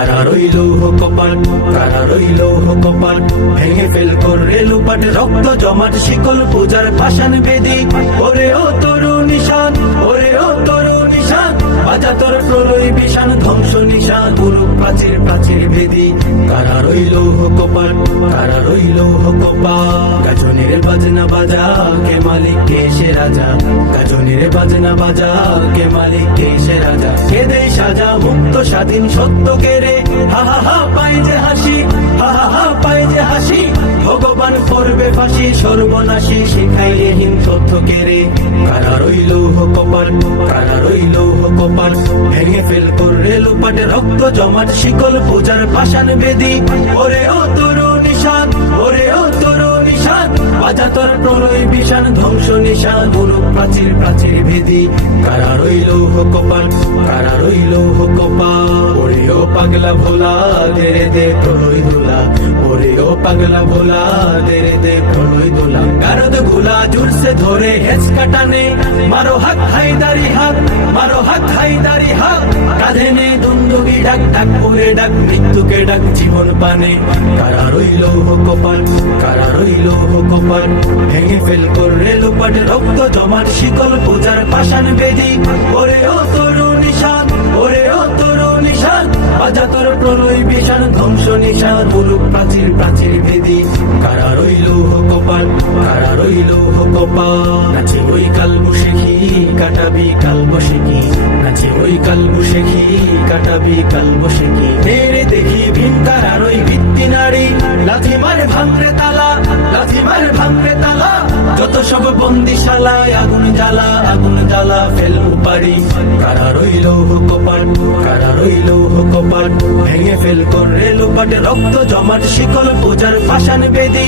কারা রইল কপাল, কারা রইল কপাল, ভেঙে ফেল করে লুপাট রক্ত জমাট শিকল পূজার পাষাণ বেদি। ওরে ও তরু নিশান, ওরে ও তরু নিশান, বাজা তোর প্রলয় বিষাণ ধ্বংস নিশান গুরু প্রাচীর প্রাচীর বেদি। কারা রইল কপাল, কারা রইল কপাল, গাজনের বাজনা বাজা কে মালিক কে সে রাজা, গাজনের বাজনা বাজা কে মালিক কে সে রাজা। কে দেই সাজা মুক্ত স্বাধীন সত্য কে রে, হা হা হা পাই যে হাসি, হা হা হা পাই যে হাসি, ভগবান করবে ফাঁসি সর্বনাশী শিখাই এহীন তথ্য কে রে। কারা রইল কপাল, কারা রইল কপাল, ভেঙে ফেল করে লুপাট রক্ত জমাট শিকল পূজার পাষাণ বেদি। ওরে ও তরু নিশান, ওরে ও তরু নিশান, বাজা তোর প্রলয় বিষাণ ধ্বংস নিশান গুরু প্রাচীর প্রাচীর ভেদি। কারা রইল কপাল, কারা রইল কপাল, ওরে ও পাগলা ভোলা দে দে প্রলয় দোলা, ওরে ও পাগলা ভোলা দে দে প্রলয় দোলা। গারদ গুলা জুড়ছে ধরে হেঁচ কাটানে, মারো হাত হায়দারি হাত, মারো হাত হায়দারি হাত, কাঁধে নে দুন্দুবি ডাক ডাক করে ডাক মৃত্যুকে ডাক জীবন পানে। কারা রইল কপাল, কারা রইল কপাল, ভেঙে ফেল করে লুপাট রক্ত জমাট শিকল পূজার পাষাণ বেদি। ওরে ও তরু নিশান, ওরে ও তরু নিশান, বাজা তোর প্রলয় বিষাণ ধ্বংস নিশান গুরু প্রাচীর প্রাচীর বেদি। কারা রইল কপাল, কারা রইল কপাল, নাচে ওই কাল বসেখি কাটাবি কাল বসেখি, নাচে ওই কাল বসেখি কাটাবি কাল বসেখি। মেরে দেখি ভীমকার আর ওই ভিত্তি নারী, লাথি মারে ভাঙরে তালা, লাথি মারে ভাঙরে তালা, যত সব বন্দিশালায় আগুন জ্বালা, আগুন জ্বালা ফেল উপারি। কারা রইল কপাল, কারা রইল কপাল, ভেঙে ফেল করে লুপাট রক্ত জমাট শিকল পূজার পাষাণ বেদি।